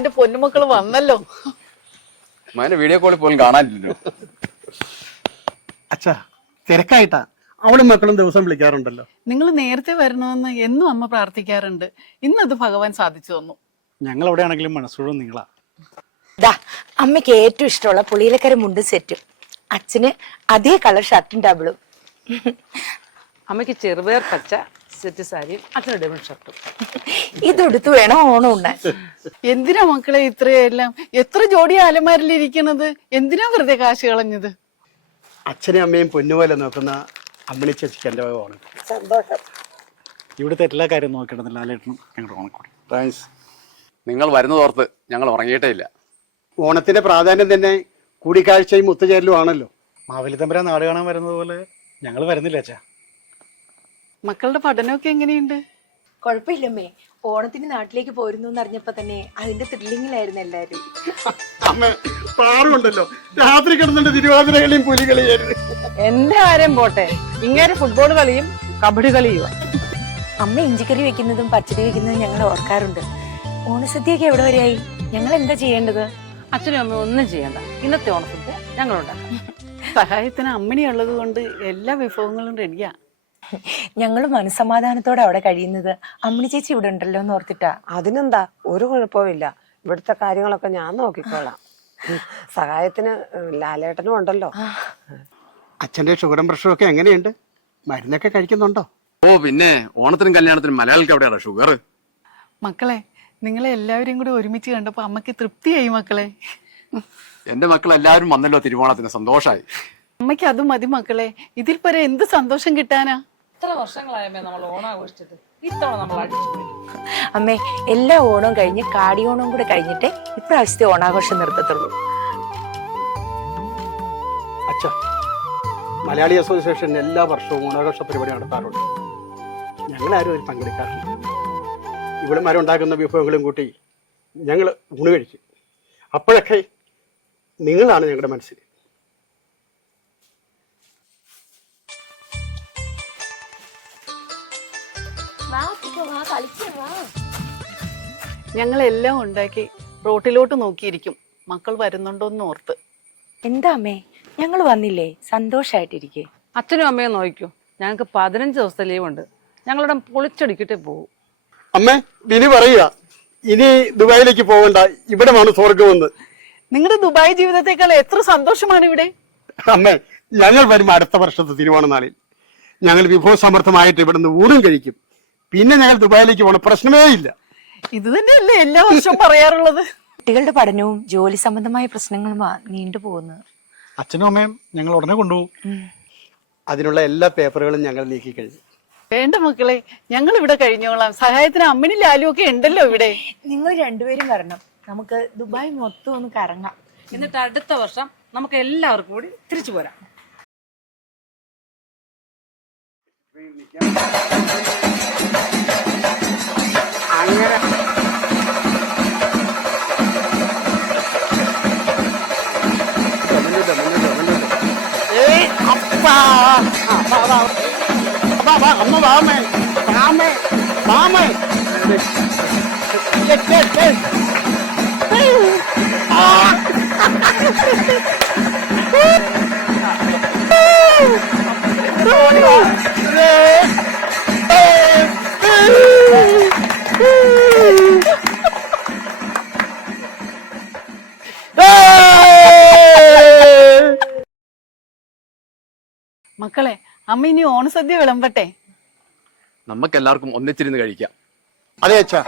എന്റെ പൊന്നുമക്കള് വന്നല്ലോ. വീഡിയോ കോളിൽ പോലും കാണാനില്ലല്ലോ. അച്ഛാ തിരക്കായിട്ടാ. അവളും മക്കളും ദിവസം വിളിക്കാറുണ്ടല്ലോ. നിങ്ങൾ നേരത്തെ വരണമെന്ന് എന്നും അമ്മ പ്രാർത്ഥിക്കാറുണ്ട്. ഇന്നത് ഭഗവാൻ സാധിച്ചു തന്നു. ഞങ്ങൾ എവിടെയാണെങ്കിലും മനസ്സൂഴും നിങ്ങളാ. അമ്മയ്ക്ക് ഏറ്റവും ഇഷ്ടമുള്ള പുളിയിലക്കര മുണ്ടും സെറ്റും, അച്ഛന് അതേ കളർ ഷർട്ടും ഡബിളും. അമ്മയ്ക്ക് ചെറുപയർ പച്ച സെറ്റ് സാരിയും അച്ഛന് ഡബിൾ ഷർട്ടും. ഇതെടുത്ത് വേണം ഓണം ഉണ്ണാൻ. എന്തിനാ മക്കളെ ഇത്രയെല്ലാം? എത്ര ജോഡി ആലമാരിലിരിക്കണത്? എന്തിനാ വെറുതെ കാശ് കളഞ്ഞത്? അച്ഛനെയും അമ്മയും പൊന്നുപോലെ നോക്കുന്ന അമ്മണി ചേച്ചിക്ക് എൻ്റെ ഓണം. സന്തോഷം. ഇവിടുത്തെ എല്ലാ കാര്യവും നോക്കിയിടുന്നില്ല ലാലേട്ടനും ഞങ്ങളുടെ ഓണക്കൂടി. താങ്ക്സ്. നിങ്ങൾ വരുന്നതോർത്ത് ഞങ്ങൾ ഉറങ്ങിയിട്ടേ ഇല്ല. ഓണത്തിന്റെ പ്രാധാന്യം തന്നെ കൂടിക്കാഴ്ചയും ഒത്തുചേരലും ആണല്ലോ. മാവേലി തമ്പുരാൻ നാട് കാണാൻ വരുന്നത് പോലെ ഞങ്ങൾ വരുന്നില്ല അച്ഛാ. മക്കളുടെ പഠനമൊക്കെ എങ്ങനെയുണ്ട്? കുഴപ്പമില്ലമ്മേ. ഓണത്തിന് നാട്ടിലേക്ക് പോരുന്നു എന്നറിഞ്ഞപ്പോ തന്നെ അതിന്റെ ത്രില്ലിങ്ങിലായിരുന്നു എല്ലാരും. പാറുണ്ടല്ലോ രാത്രി കിടന്നിട്ട് തിരുവാതിരകളിയും പുലികളിയായിരുന്നു. എന്റെ കാര്യം പോട്ടെ, ഇങ്ങനെ ഫുട്ബോൾ കളിയും കബഡി കളിയും. അമ്മ ഇഞ്ചിക്കറി വെക്കുന്നതും പച്ചടി വെക്കുന്നതും ഞങ്ങൾ ഓർക്കാറുണ്ട്. ഓണസദ്യയൊക്കെ എവിടെ വരെയായി? ഞങ്ങൾ എന്താ ചെയ്യേണ്ടത്? അച്ഛനും അമ്മയും ഒന്നും ചെയ്യണ്ട. ഇന്നത്തെ ഓണസദ്യ ഞങ്ങളുണ്ടാക്കാം. സഹായത്തിന് അമ്മിണി ഉള്ളത് കൊണ്ട് എല്ലാ വിഭവങ്ങളും റെഡിയാ. ഞങ്ങൾ മനസ്സമാധാനത്തോടെ അവിടെ കഴിയുന്നത് അമ്മിണി ചേച്ചി ഇവിടെ ഉണ്ടല്ലോ എന്ന് ഓർത്തിട്ടാ. അതിനെന്താ, ഒരു കുഴപ്പമില്ല. ഇവിടുത്തെ കാര്യങ്ങളൊക്കെ ഞാൻ നോക്കിക്കോളാം. സഹായത്തിന് ലാലേട്ടനും ഉണ്ടല്ലോ. അച്ഛന്റെ ഷുഗറും പ്രഷറും ഒക്കെ എങ്ങനെയുണ്ട്? മരുന്നൊക്കെ കഴിക്കുന്നുണ്ടോ? ഓ പിന്നെ, ഓണത്തിനും കല്യാണത്തിനും മലയാളിക്ക് എവിടെയാണ് ഷുഗർ? മക്കളെ, നിങ്ങളെ എല്ലാവരെയും കൂടി ഒരുമിച്ച് കണ്ടപ്പോ അമ്മയ്ക്ക് തൃപ്തിയായി മക്കളെ. എന്റെ മക്കൾ എല്ലാവരും വന്നല്ലോ തിരുവോണത്തിന്. സന്തോഷായി. അമ്മയ്ക്ക് അത് മതി മക്കളെ. ഇതിൽ പരം എന്ത് സന്തോഷം കിട്ടാനാ? ഇത്ര വർഷങ്ങളായമ്മേ നമ്മൾ ഓണാഘോഷിച്ചിട്ട്. ഇത്തവണ നമ്മൾ അടിച്ചു. അമ്മേ, എല്ലാ ഓണവും കഴിഞ്ഞ് കാടി ഓണവും കൂടെ കഴിഞ്ഞിട്ടേ ഇപ്രാവശ്യത്തെ ഓണാഘോഷം നിർത്തത്തുള്ളൂ. അച്ഛാ, മലയാളി അസോസിയേഷൻ എല്ലാ വർഷവും ഓണാഘോഷ പരിപാടി നടത്താറുണ്ട്. ഞങ്ങളാരും അതിൽ പങ്കെടുക്കാറില്ല. ഇവിടെമാരുണ്ടാക്കുന്ന വിഭവങ്ങളും കൂട്ടി ഞങ്ങൾ ഊണ് കഴിക്കും. അപ്പോഴൊക്കെ നിങ്ങളാണ് ഞങ്ങളുടെ മനസ്സിൽ. ഞങ്ങളെല്ലാം ഉണ്ടാക്കി റോട്ടിലോട്ട് നോക്കിയിരിക്കും മക്കൾ വരുന്നുണ്ടോന്ന് ഓർത്ത്. എന്താ അമ്മേ, ഞങ്ങൾ വന്നില്ലേ? സന്തോഷായിട്ടിരിക്കേ. അച്ഛനും അമ്മയും നോക്കൂ. ഞങ്ങൾക്ക് 15 ദിവസത്തെ ലീവ് ഉണ്ട്. ഞങ്ങളുടെ പൊളിച്ചടിക്കിട്ടേ പോകും. അമ്മേ, ഇനി പറയുക, ഇനി ദുബായിലേക്ക് പോകണ്ട, ഇവിടെയാണ് സ്വർഗമെന്ന്. നിങ്ങളുടെ ദുബായ് ജീവിതത്തെക്കാൾ എത്ര സന്തോഷമാണ് ഇവിടെ. അമ്മേ, ഞങ്ങൾ വരുമ്പോ അടുത്ത വർഷത്തെ തിരുവോണ നാളിൽ ഞങ്ങൾ വിഭവസമർത്ഥമായിട്ട് ഇവിടുന്ന് ഊണും കഴിക്കും. പിന്നെ ഞങ്ങൾ ദുബായിലേക്ക് പോകണം, പ്രശ്നമേ ഇല്ല. ഇത് തന്നെയല്ലേ എല്ലാ വർഷവും പറയാറുള്ളത്. കുട്ടികളുടെ പഠനവും ജോലി സംബന്ധമായ പ്രശ്നങ്ങളുമാ നീണ്ടുപോകുന്നത്. അച്ഛനും അമ്മയും ഞങ്ങൾ ഉടനെ കൊണ്ടുപോകും. അതിനുള്ള എല്ലാ പേപ്പറുകളും ഞങ്ങൾ നീക്കി കഴിഞ്ഞു. വേണ്ട മക്കളെ, ഞങ്ങൾ ഇവിടെ കഴിഞ്ഞോളാം. സഹായത്തിന് അമ്മിണി ലാലും ഒക്കെ ഉണ്ടല്ലോ ഇവിടെ. നിങ്ങൾ രണ്ടുപേരും വരണം. നമുക്ക് ദുബായ് മൊത്തം ഒന്ന് കറങ്ങാം. എന്നിട്ട് അടുത്ത വർഷം നമുക്ക് എല്ലാവർക്കും കൂടി തിരിച്ചു പോരാം. അങ്ങനെ അമ്മ വാമേ വാമേ വാമേ മക്കളെ, അമ്മ ഇനി ഓണസദ്യ വിളമ്പട്ടെ. നമുക്കെല്ലാവർക്കും ഒന്നിച്ചിരുന്ന് കഴിക്കാം. അതെ അച്ഛാ,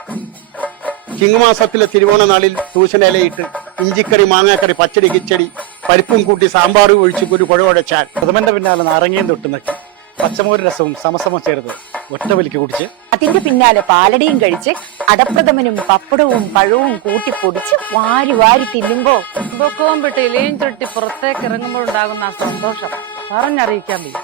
ചിങ്ങമാസത്തിലെ തിരുവോണ നാളിൽ തൂശനിലയിട്ട് ഇഞ്ചിക്കറി, മാങ്ങാക്കറി, പച്ചടി, കിച്ചടി, പരിപ്പും കൂട്ടി സാമ്പാറും ഒഴിച്ച് ഒരു കുഴവടച്ചാൽ പ്രഥമന്റെ പിന്നാലെ നാരങ്ങയും തൊട്ട് നക്കി പച്ചമോര് രസവും സമസമം ചേർത്ത് ഒറ്റ വലിക്ക് കുടിച്ച് അതിന്റെ പിന്നാലെ പാലടിയും കഴിച്ച് അടപ്രഥമനും പപ്പടവും പഴവും കൂട്ടിപ്പൊടിച്ച് വാരി വാരി തിന്നുമ്പോ പൊക്കവും പെട്ട് ഇലയും ചുട്ടി പുറത്തേക്ക് ഇറങ്ങുമ്പോഴുണ്ടാകുന്ന ആ സന്തോഷം പറഞ്ഞറിയിക്കാൻ വയ്യ.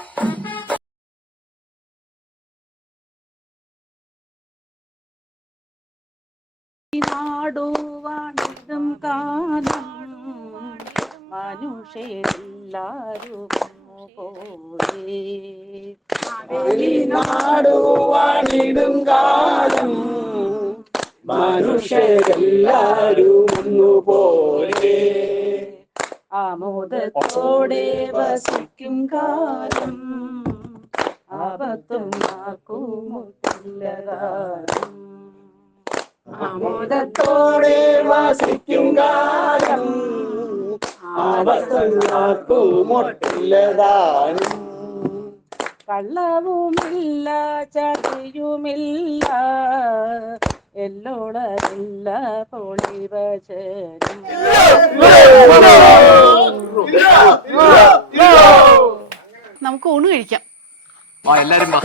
നാടുവാണിതും കാലം മനുഷ്യരെല്ലാരും നാടുവാണിടും കാലം മനുഷ്യരെല്ലാരും ഒന്നുപോലെ ആമോദത്തോടെ വസിക്കും കാലം ആപത്തും ആക്കുമുട്ടില്ലതാനും. ആമോദത്തോടെ വസിക്കും കാലം ആപത്തും കള്ളവുമില്ല ചതിയുമില്ല എല്ലോടല്ല പൊളിവചനം. നമുക്ക് ഊണ് കഴിക്കാം. ആ എല്ലാരും വാ.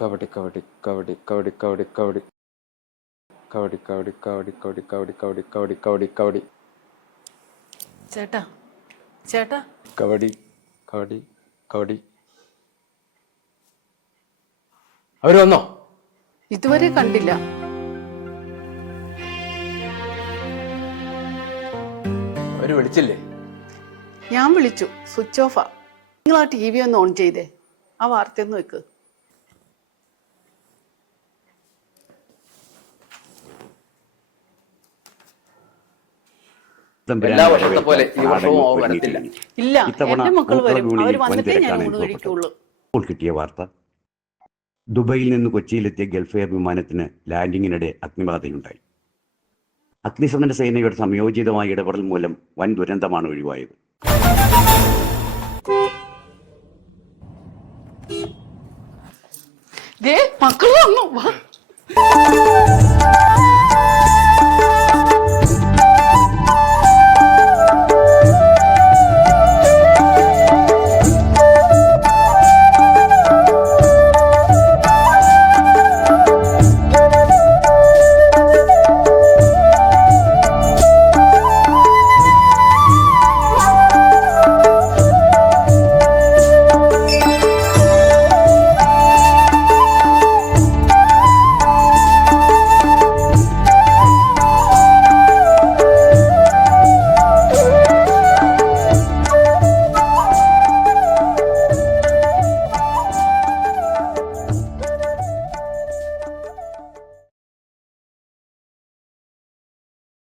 കബഡി കബഡി കബഡി കബഡി കബഡി കബഡി കബഡി കബഡി കബഡി കബഡി കബഡി കബഡി കബഡി കബഡി കബഡി ചേട്ടാ ചേട്ടാ കബഡി കബഡി കബഡി. അവര് വന്നോ? ഇതുവരെ കണ്ടില്ല. അവര് വിളിച്ചില്ലേ? ഞാൻ വിളിച്ചു, സ്വിച്ച് ഓഫാ. നിങ്ങൾ ആ TV ഒന്ന് ഓൺ ചെയ്തേ, ആ വാർത്തയൊന്ന് വെക്ക്. എല്ലാ വർഷത്തെ പോലെ ഈ വർഷവും അവ വരത്തില്ല. ഇല്ല, എന്റെ മക്കൾ വരും. അവര് വന്നിട്ടേ ഞാൻ ഊണ് കഴിക്കുള്ളൂ. ഇപ്പോൾ കിട്ടിയ വാർത്ത, ദുബൈയിൽ നിന്ന് കൊച്ചിയിലെത്തിയ ഗൾഫ് എയർ വിമാനത്തിന് ലാൻഡിങ്ങിനിടെ അഗ്നിബാധയുണ്ടായി. അഗ്നിശമന സേനയുടെ സംയോജിതമായ ഇടപെടൽ മൂലം വൻ ദുരന്തമാണ് ഒഴിവായത്. മക്കൾ വന്നു.